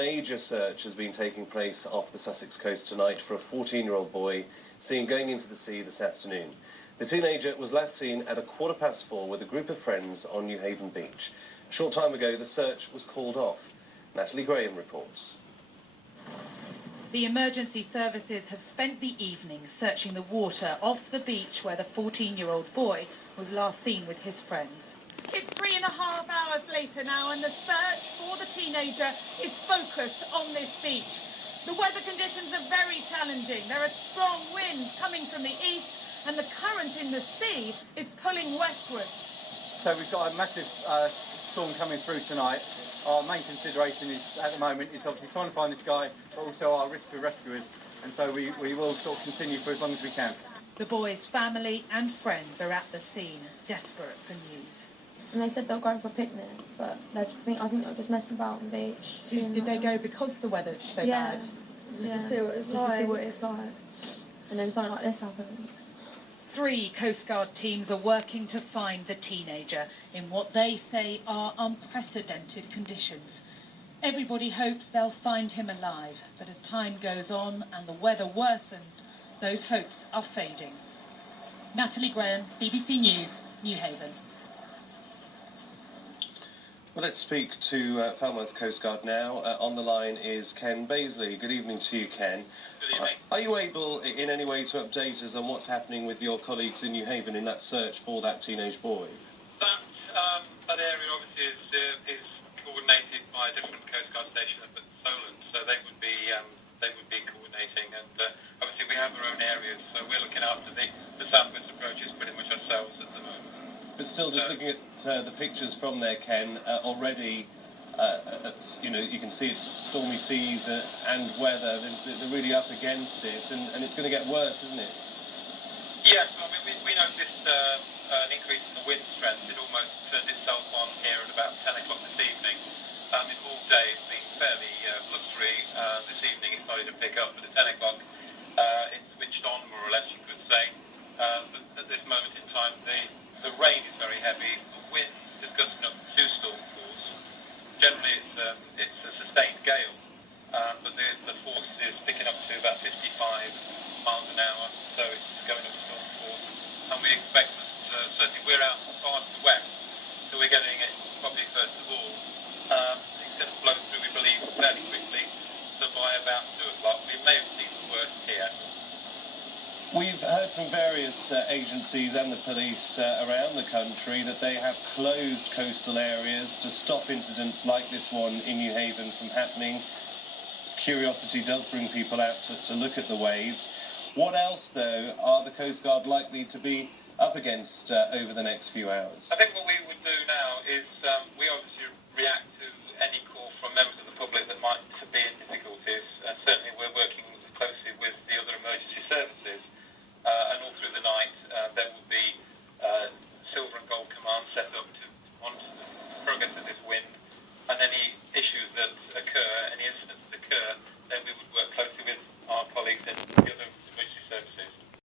major search has been taking place off the Sussex coast tonight for a 14-year-old boy seen going into the sea this afternoon. The teenager was last seen at 4:15 with a group of friends on Newhaven beach. A short time ago, the search was called off. Natalie Graham reports. The emergency services have spent the evening searching the water off the beach where the 14-year-old boy was last seen with his friends. It's 3.5 hours later now, and the search for the teenager is focused on this beach. The weather conditions are very challenging. There are strong winds coming from the east, and the current in the sea is pulling westwards. So we've got a massive storm coming through tonight. Our main consideration is, at the moment, is obviously trying to find this guy, but also our risk to rescuers, and so we will sort of continue for as long as we can. The boy's family and friends are at the scene, desperate for news. And they said they were going for a picnic, but I think they were just messing about on the beach. Did they go because the weather's so bad? Yeah, just to see what it's like. And then something like this happens. 3 Coast Guard teams are working to find the teenager in what they say are unprecedented conditions. Everybody hopes they'll find him alive, but as time goes on and the weather worsens, those hopes are fading. Natalie Graham, BBC News, Newhaven. Well, let's speak to Falmouth Coast Guard now. On the line is Ken Baisley. Good evening to you, Ken. Good evening. Are you able in any way to update us on what's happening with your colleagues in Newhaven in that search for that teenage boy? That area obviously is coordinated by a different Coast Guard station up at Solent, so they would be coordinating, and obviously we have our own areas, so we're looking after the southwest approaches pretty much ourselves at the moment. But still, just looking at the pictures from there, Ken, already, you can see it's stormy seas and weather. They're really up against it, and it's going to get worse, isn't it? Yes, I mean, we noticed an increase in the wind strength. It almost turned itself on here at about 10 o'clock this evening. All day it's been fairly blustery. This evening it started to pick up, but at 10 o'clock it switched on, more or less, you could say. But at this moment in time, the rain is very heavy. The wind is gusting up to 2 storm force. Generally, it's a sustained gale, but the force is picking up to about 55 miles an hour, so it's going up to storm force. And we expect that, certainly we're out far to the west, so we're getting it probably first of all. It's going to flow through, we believe, fairly quickly, so by about 2 o'clock we may have seen the worst here. We've heard from various agencies and the police around the country that they have closed coastal areas to stop incidents like this one in Newhaven from happening. Curiosity does bring people out to look at the waves. What else, though, are the Coast Guard likely to be up against over the next few hours? I think what we would do now is we obviously react